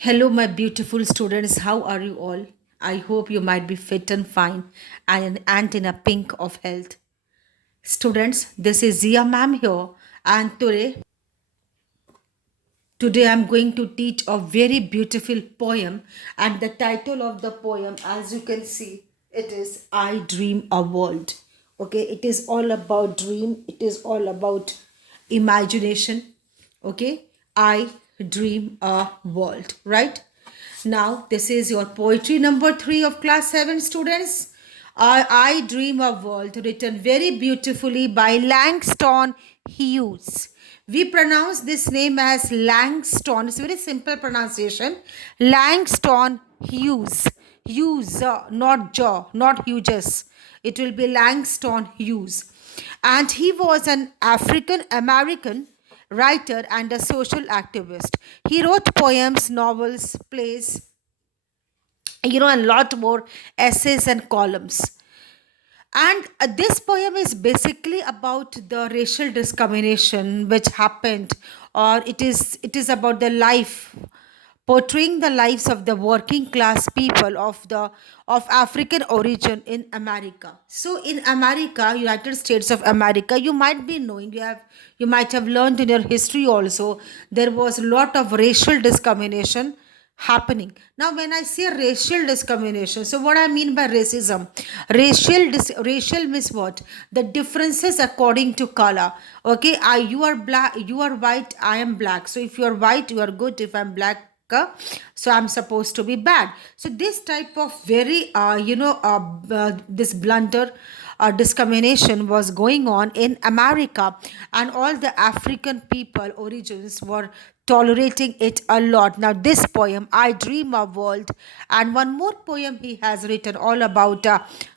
Hello, my beautiful students. How are you all? I hope you might be fit and fine and in a pink of health. Students, this is Zia ma'am here, and today I'm going to teach a very beautiful poem. And the title of the poem, as you can see, it is I Dream a World. Okay, it is all about dream, it is all about imagination. Okay, I dream a world, right? Now, this is your poetry number 3 of class 7 students. I Dream a World, written very beautifully by Langston Hughes. We pronounce this name as Langston. It's a very simple pronunciation. Langston Hughes. Hughes, not jaw, not Hughes. It will be Langston Hughes. And he was an African American writer and a social activist. He wrote poems, novels, plays, and lot more essays and columns. And this poem is basically about the racial discrimination which happened, or it is about the life, portraying the lives of the working class people of African origin in America. So in America, United States of America, you might be knowing, you might have learned in your history also, there was a lot of racial discrimination happening. Now when I say racial discrimination, so what I mean by racism, racial means what? The differences according to color. Okay, you are black, you are white, I am black. So if you are white, you are good. If I'm black, so I'm supposed to be bad. So this type of very this blunder discrimination was going on in America, and all the African people origins were tolerating it a lot. Now this poem, I Dream a World, and one more poem he has written all about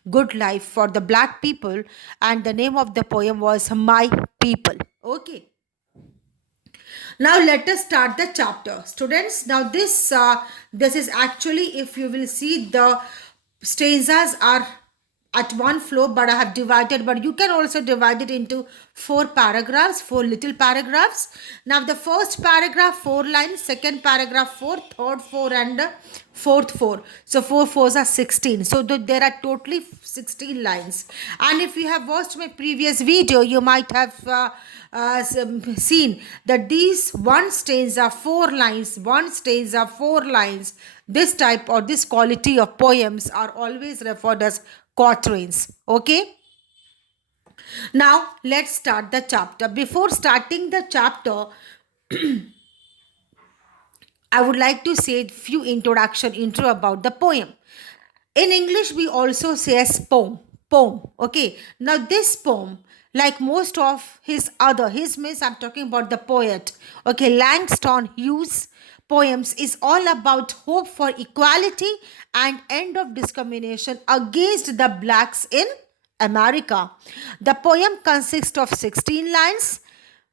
good life for the black people, and the name of the poem was My People. Okay, now let us start the chapter, students. Now this is actually, if you will see, the stanzas are at one flow, but I have divided, but you can also divide it into four paragraphs, four little paragraphs. Now the first paragraph, 4 lines, second paragraph, four, third four, and fourth four. So four fours are 16. So there are totally 16 lines. And if you have watched my previous video, you might have seen that these one stanza 4 lines, one stanza 4 lines, this type or this quality of poems are always referred as quatrains. Okay, now let's start the chapter. Before starting the chapter, I would like to say a few intro about the poem. In English, we also say as poem. Okay. Now this poem, like most of his means, I'm talking about the poet. Okay, Langston Hughes poems is all about hope for equality and end of discrimination against the blacks in America. The poem consists of 16 lines,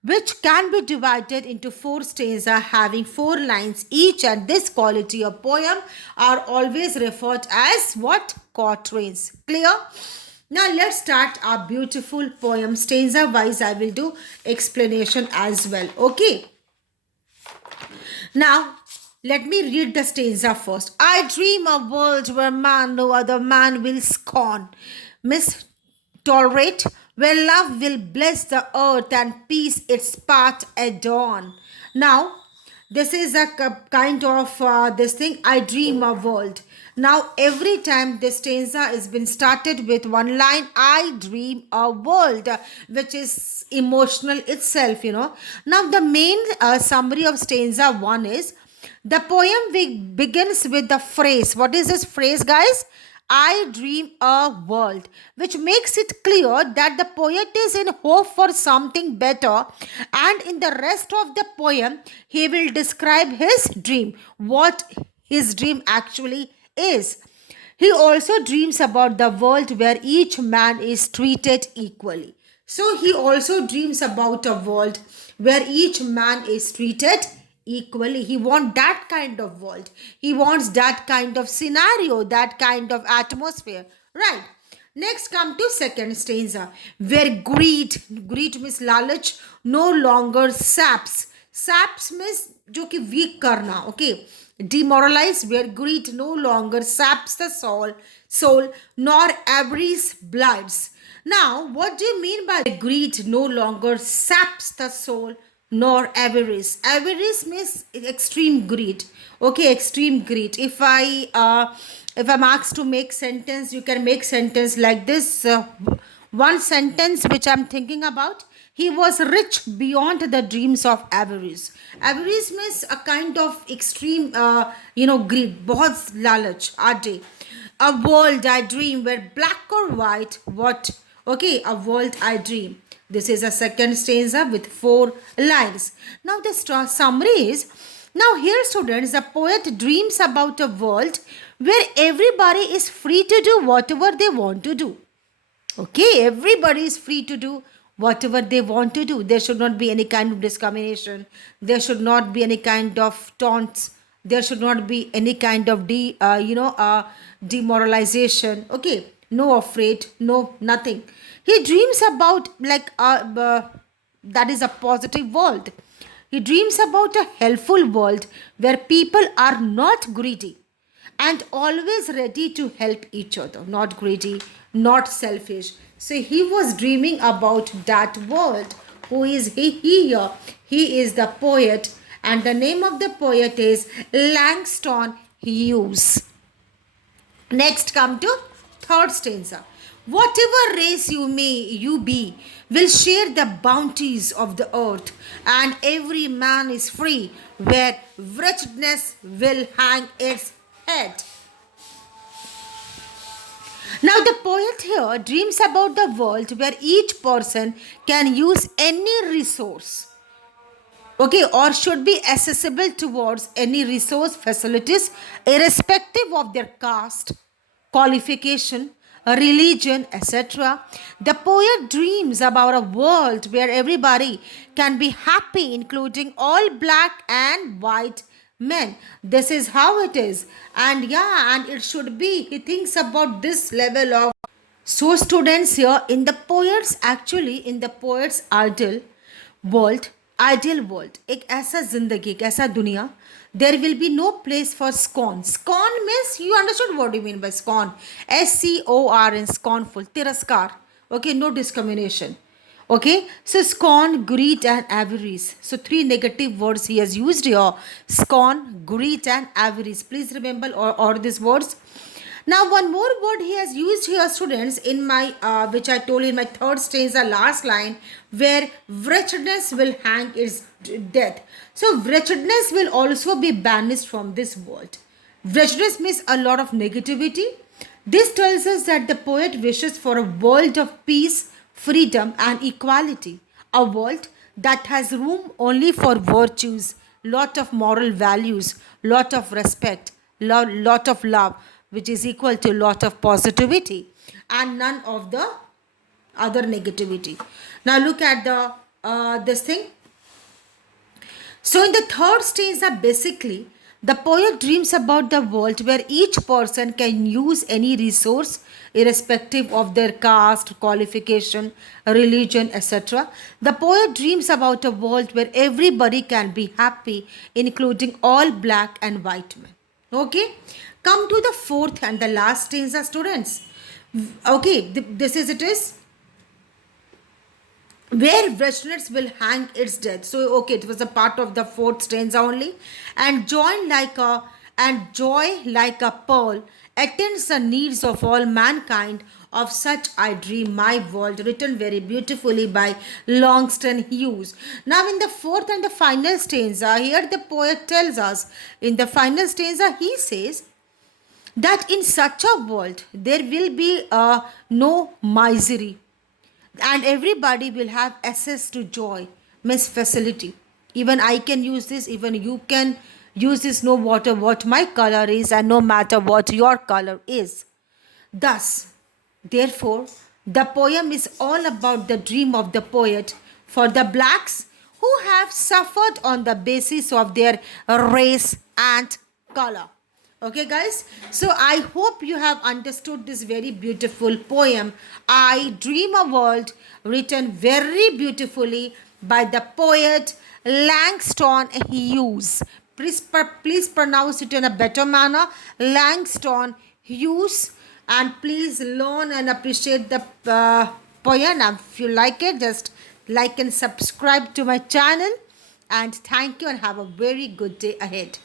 which can be divided into four stanzas having 4 lines each, and this quality of poem are always referred as what? Quatrains. Clear? Now let's start our beautiful poem. Stanza wise I will do explanation as well. Okay, now let me read the stanza first. I dream a world where man no other man will scorn, mistolerate, where love will bless the earth and peace its path adorn. Now, this is a kind of this thing. I dream a world. Now, every time this stanza has been started with one line, I dream a world, which is emotional itself. Now, the main summary of stanza 1 is the poem begins with the phrase. What is this phrase, guys? I dream a world, which makes it clear that the poet is in hope for something better, and in the rest of the poem, he will describe his dream, what his dream actually is. He also dreams about the world where each man is treated equally. So he also dreams about a world where each man is treated equally. He wants that kind of world. He wants that kind of scenario, that kind of atmosphere. Right. Next come to second stanza, where greed means lalach, no longer saps saps means जो कि weak करना, okay. Demoralize where greed no longer saps the soul, nor avarice blights. Now, what do you mean by greed no longer saps the soul, nor avarice? Avarice means extreme greed. Okay, extreme greed. If I'm asked to make sentence, you can make sentence like this. One sentence which I'm thinking about. He was rich beyond the dreams of avarice. Avarice means a kind of extreme, greed. बहुत लालच, आटे. A world I dream, where black or white, what? Okay, a world I dream. This is a second stanza with 4 lines. Now the summary is, now here students, the poet dreams about a world where everybody is free to do whatever they want to do. Okay, everybody is free to do whatever they want to do. There should not be any kind of discrimination. There should not be any kind of taunts. There should not be any kind of demoralization. Okay, no afraid, no nothing. He dreams about that is a positive world. He dreams about a helpful world where people are not greedy and always ready to help each other, not greedy, not selfish. So he was dreaming about that world. Who is he here? He is the poet, and the name of the poet is Langston Hughes. Next, come to third stanza. Whatever race you be, will share the bounties of the earth, and every man is free, where wretchedness will hang its head. Now, the poet here dreams about the world where each person can use any resource, okay, or should be accessible towards any resource facilities, irrespective of their caste, qualification, religion, etc. The poet dreams about a world where everybody can be happy, including all black and white men. This is how it is, and yeah, and it should be. He thinks about this level of. So students, here in the poets, actually in the poets world ideal world, एक ऐसा जिंदगी, एक ऐसा दुनिया, there will be no place for scorn. Scorn means, you understood what you mean by scorn. SCORN, scornful, tiraskar. Okay, no discrimination. Okay, so scorn, greed, and avarice. So 3 negative words he has used here: scorn, greed, and avarice. Please remember all these words. Now, one more word he has used here, students, in my which I told in my third stanza, last line, where wretchedness will hang its death. So, wretchedness will also be banished from this world. Wretchedness means a lot of negativity. This tells us that the poet wishes for a world of peace, freedom, and equality. A world that has room only for virtues, lot of moral values, lot of respect, lot of love, which is equal to lot of positivity, and none of the other negativity. Now look at the this thing. So in the third stanza, basically, the poet dreams about the world where each person can use any resource, irrespective of their caste, qualification, religion, etc. The poet dreams about a world where everybody can be happy, including all black and white men. Okay, come to the fourth and the last stanza, students. Okay, this is it is where wretchedness will hang its death. So okay, it was a part of the fourth stanza only. And joy like a pearl attends the needs of all mankind. Of such I dream my world, written very beautifully by Langston Hughes. Now in the fourth and the final stanza, here the poet tells us, in the final stanza he says that in such a world there will be no misery, and everybody will have access to joy, means facility. Even I can use this, even you can use this, no matter what my color is and no matter what your color is. Thus, therefore, the poem is all about the dream of the poet for the blacks who have suffered on the basis of their race and color. Okay, guys, so I hope you have understood this very beautiful poem, I Dream a World, written very beautifully by the poet Langston Hughes. Please pronounce it in a better manner. Langston Hughes. And please learn and appreciate the poem. If you like it, just like and subscribe to my channel. And thank you and have a very good day ahead.